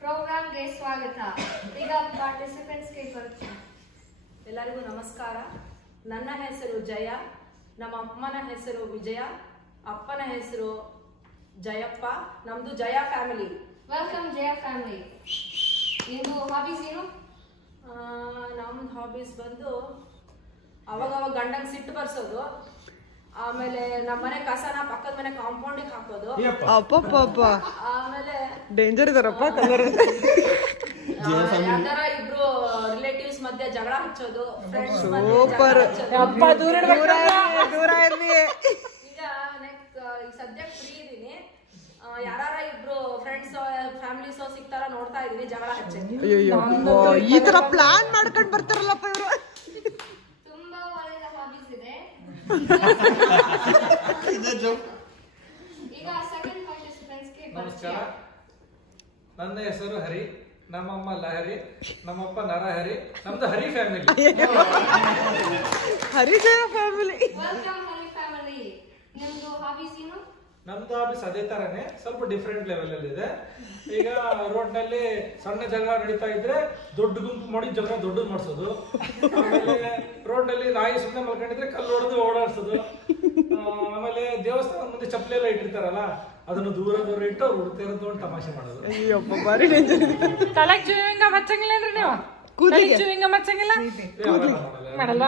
ಪ್ರೋಗ್ರಾಂಗೆ ಸ್ವಾಗತ. ಈಗ ಪಾರ್ಟಿಸಿಪೆಂಟ್ಸ್ಗೆ ಪರಿಚಯ. ಎಲ್ಲರಿಗೂ ನಮಸ್ಕಾರ. ನನ್ನ ಹೆಸರು ಜಯ, ನಮ್ಮ ಅಮ್ಮನ ಹೆಸರು ವಿಜಯ, ಅಪ್ಪನ ಹೆಸರು ಜಯಪ್ಪ. ನಮ್ದು ಜಯ ಫ್ಯಾಮಿಲಿ. ವೆಲ್ಕಮ್ ಜಯ ಫ್ಯಾಮಿಲಿ. ನಿಮ್ದು ಹಾಬೀಸ್ ಏನು? ನಮ್ದು ಹಾಬೀಸ್ ಬಂದು ಅವಾಗವಾಗ ಗಂಡಂಗೆ ಸಿಟ್ಟು ಬರ್ಸೋದು, ಆಮೇಲೆ ನಮ್ಮ ಮನೆ ಕಸನ ಪಕ್ಕದ ಮನೆ ಕಾಂಪೌಂಡಿಗೆ ಹಾಕೋದು, ಆಮೇಲೆ ಡೇಂಜರ್ ಇದಾರಪ್ಪ ಯಾವ್ದಾರ ಇಬ್ರು ರಿಲೇಟಿವ್ಸ್ ಮಧ್ಯೆ ಜಗಳ ಹಚ್ಚೋದು, ಫ್ರೆಂಡ್ಸ್ ಸೂಪರ್. ದೂರ ಇರ್ಲಿ. ಈಗ ನೆಕ್ಸ್ಟ್ ಈಗ ಸದ್ಯಕ್ಕೆ ಫ್ರೀ ಇದೀನಿ. ಯಾರ ಇಬ್ರು ಫ್ರೆಂಡ್ಸ್ ಫ್ಯಾಮಿಲೀಸ್ ಸಿಗ್ತಾರ ನೋಡ್ತಾ ಇದೀನಿ ಜಗಳ ಹಚ್ಚಿ. ಈ ತರ ಪ್ಲಾನ್ ಮಾಡ್ಕೊಂಡ್ ಬರ್ತಾರಲ್ಲಪ್ಪ ಇವರು. ತುಂಬಾ ಒಳ್ಳೆಯ ಹಾಬೀಸ್ ಇದೆ. ಈಗ ಸೆಕೆಂಡ್ ಪಾರ್ಟಿಸಿಪೆಂಟ್ಸ್ಗೆ ಪರಿಚಯ. ನನ್ನ ಹೆಸರು ಹರಿ, ನಮ್ಮಮ್ಮ ಲಹರಿ, ನಮ್ಮಪ್ಪ ನರಹರಿ. ನಮ್ದು ಹರಿ ಫ್ಯಾಮಿಲಿ. ಹರಿಜಯ ಫ್ಯಾಮಿಲಿ. ವೆಲ್ಕಮ್ ಹರಿ ಫ್ಯಾಮಿಲಿ. ನಿಮ್ದು ಹಾಬೀಸ್ ಏನು? ನಮ್ದು ಆಫೀಸ್ ಅದೇ ತರನೇ, ಸ್ವಲ್ಪ ಡಿಫ್ರೆಂಟ್ ಲೆವೆಲ್ ಅಲ್ಲಿ ಇದೆ. ಈಗ ರೋಡ್ ನಲ್ಲಿ ಸಣ್ಣ ಜಗಳ ನಡೀತಾ ಇದ್ರೆ ದೊಡ್ಡ ಗುಂಪು ಮಾಡಿ ಜಗಳ ದೊಡ್ಡದು ಮಾಡಿಸೋದು. ಆಮೇಲೆ ರೋಡ್ ನಲ್ಲಿ ನಾಯಿ ಸುಮ್ಮನೆ ಮಲ್ಕೊಂಡಿದ್ರೆ ಕಲ್ಲು ಹೊಡೆದು ಓಡಾಡ್ಸೋದು. ಆಮೇಲೆ ದೇವಸ್ಥಾನದ ಮುಂದೆ ಚಪ್ಪಲಿ ಎಲ್ಲ ಇಟ್ಟಿರ್ತಾರಲ್ಲ, ಅದನ್ನು ದೂರ ದೂರ ಇಟ್ಟು ಅವ್ರು ಹುಡ್ತಿರೋದು ಅಂತ ತಮಾಷೆ ಮಾಡೋದು. ಅಯ್ಯಪ್ಪ ಬಾರಿ ಡೇಂಜರ್ ಇದೆ. ತಲೆಗೆ ಚೂವಿಂಗ ಮಚ್ಚಂಗಿಲ್ಲೇನ್ರಿ ನೀವು? ಕೂದಲಿಗೆ ಚೂವಿಂಗ ಮಚ್ಚಂಗಿಲ್ಲ ಮಾಡಲ್ಲ.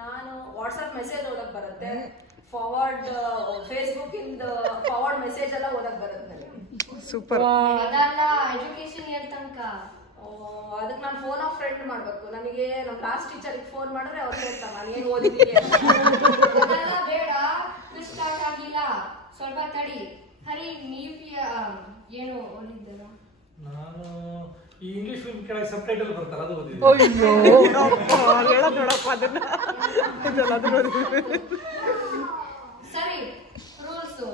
ನಾನು ವಾಟ್ಸ್ಆಪ್ ಮೆಸೇಜ್ ಓದಕ್ ಬರುತ್ತೆ, ಫಾರ್ವರ್ಡ್ ಫೇಸ್ಬುಕ್ ಇಂದ ಫಾರ್ವರ್ಡ್ ಮೆಸೇಜ್ ಎಲ್ಲ ಓದಕ್ ಬರುತ್ತೆ ನನಗೆ. ಸೂಪರ್. ಅದಲ್ಲ ಎಜುಕೇಶನ್ ಇಯರ್ ತನಕ. ಅದಕ್ಕೆ ನಾನು ಫೋನ್ ಆಫ್ ಫ್ರೆಂಡ್ ಮಾಡ್ಬೇಕು. ನನಗೆ ನಮ್ಮ ಕ್ಲಾಸ್ ಟೀಚರ್ಗೆ ಫೋನ್ ಮಾಡಿದ್ರೆ ಅವ್ರು ಹೇಳ್ತಾರೆ ನಾನು ಏನು ಓದಿದ್ದೀನಿ. ಅದೆಲ್ಲ ಬೇಡ, ಕ್ವಿಜ್ ಸ್ಟಾರ್ಟ್ ಆಗಿಲ್ಲ, ಸ್ವಲ್ಪ ತಡಿ. ಹರಿ, ನೀವು ಏನು ಓದಿದ್ದೀರ? ನಾನು ಈ ಇಂಗ್ಲಿಷ್ ಫಿಲ್ಮ್ ಕೆಳಗೆ ಸಬ್ ಟೈಟಲ್ ಬರ್ತಾರ ಅದು ಓದಿದ್ದೀನಿ. ನೋಡಪ್ಪ ಅದನ್ನ. ಸರಿ, ರೂಲ್ಸ್.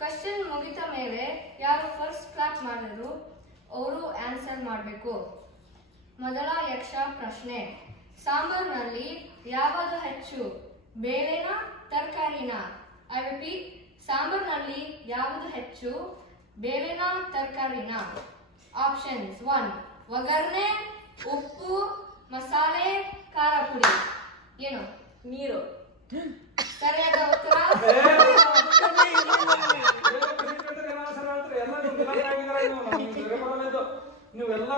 ಕ್ವಶನ್ ಮುಗಿದ ಮೇಲೆ ಯಾರು ಫಸ್ಟ್ ಕ್ಲಾಪ್ ಮಾಡಿದ್ರು ಅವರು ಆನ್ಸರ್ ಮಾಡಬೇಕು. ಮೊದಲ ಯಕ್ಷ ಪ್ರಶ್ನೆ. ಸಾಂಬಾರ್ನಲ್ಲಿ ಯಾವುದು ಹೆಚ್ಚು, ಬೇಳೆನ ತರಕಾರಿನ? ಐ ರಿಪೀಟ್, ಸಾಂಬಾರ್ನಲ್ಲಿ ಯಾವುದು ಹೆಚ್ಚು, ಬೇಳೆನ ತರಕಾರಿನ? ಆಪ್ಷನ್ಸ್: 1 ಒಗ್ಗರಣೆ, ಉಪ್ಪು, ಮಸಾಲೆ, ಖಾರ ಪುಡಿ. ಏನು? ನೀರು. ಸರಿಯಾದ ಉತ್ತರ. ನೀವೆಲ್ಲ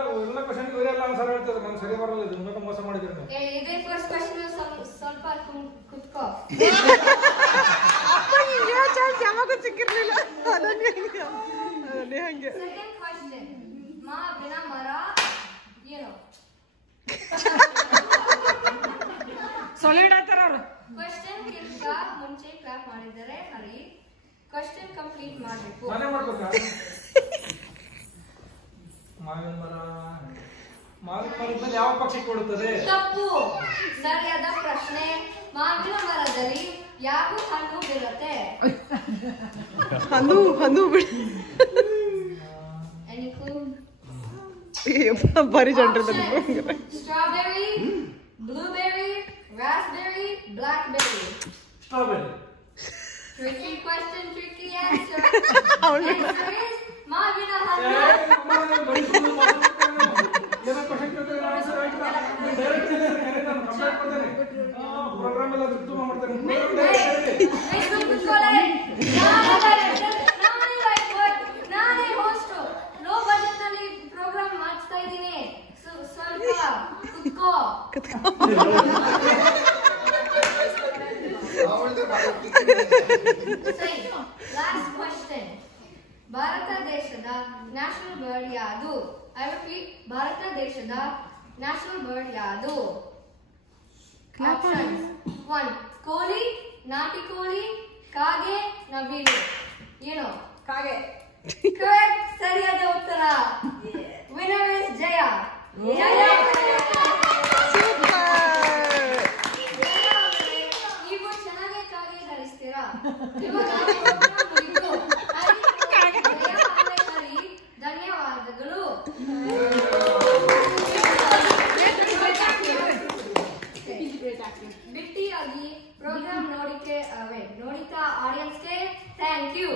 ಕ್ವಶನ್ ಇವರೆಲ್ಲ ಆನ್ಸರ್ ಹೇಳ್ತಾರೆ, ನಾನು ಸರಿ ಬರಲ್ಲ. ಇದು ಇನ್ನೊಂದು ಮೋಸ ಮಾಡಿದ್ರೆ ನೀವು. ಇದೇ ಫಸ್ಟ್ ಕ್ವಶನ್. ಸ್ವಲ್ಪ ಕುತ್ಕೋ. ಯಾವಾಗ ಸಿಕ್ಕಿರ್ಲಿಲ್ಲ. ಅದನ್ನೇ ಹಂಗೆ. Second question. ಮಾವಿನ ಮರ ಏನು? ಸೊಲಿಡ್ ಆಯ್ತಾರ ಅವ್ರು. ಕ್ವಶನ್ ಗಿಂತ ಮುಂಚೆ ಕ್ಲಾಪ್ ಮಾಡಿದರೆ ಹರಿ ಕ್ವಶನ್ ಕಂಪ್ಲೀಟ್ ಮಾಡಬೇಕು. ನಾನೇ ಮಾಡ್ಬೇಕಾ? ಮಾವಿನ ಮರದಲ್ಲಿ ಯಾವ ಪಕ್ಷಿ ಕೊಡುತ್ತದೆ? ತಪ್ಪು. ಸರಿಯಾದ ಪ್ರಶ್ನೆ. ಮಾವಿನ ಮರದಲ್ಲಿ ಯಾವ ಹಣ್ಣು ಬೀಳುತ್ತೆ? ಹಣ್ಣು ಬಿಡಿ. ಬಾರಿ ಜಂಟ್ರದ. Strawberry, blueberry, raspberry, blackberry. Strawberry. Tricky question, tricky answer. Answer is ಮಾವಿನ ಹಣ್ಣು. ಪ್ರೋಗ್ರಾಮ್ ಎಲ್ಲ ತುಂಬ ಮಾಡ್ತಾರೆ. ನಾನೇ ಹೋಸ್ಟ್. ಲೋ ಬಜೆಟ್ ನಲ್ಲಿ ಪ್ರೋಗ್ರಾಮ್ ಮಾಡ್ತಾ ಇದ್ದೀನಿ. ಸ್ವಲ್ಪ ಕುತ್ಕೋ. Last question. ಭಾರತ ದೇಶದ ನ್ಯಾಷನಲ್ ಬರ್ಡ್ ಯಾವುದು? ಐ ರಿಪೀಟ್, ಭಾರತ ದೇಶದ ನ್ಯಾಷನಲ್ ಬರ್ಡ್ ಯಾವುದು? ಆಪ್ಷನ್ಸ್: 1 ಕೋಳಿ, ನಾಟಿ ಕೋಳಿ, ಕಾಗೆ, ನವಿಲು. ಏನು? ಕಾಗೆ. ಕರೆಕ್ಟ್. ಸರಿಯಾದ ಉತ್ತರ. ವಿನ್ನರ್ ಇಸ್ ಜಯ. ನೀವು ಚೆನ್ನಾಗಿ ಕಾಗೆ ಧರಿಸ್ತೀರಾ? ಧನ್ಯವಾದಗಳು. ಬಿಟ್ಟಿ ನೋಡಿದ ಆಡಿಯನ್ಸ್ಗೆ ಥ್ಯಾಂಕ್ ಯು.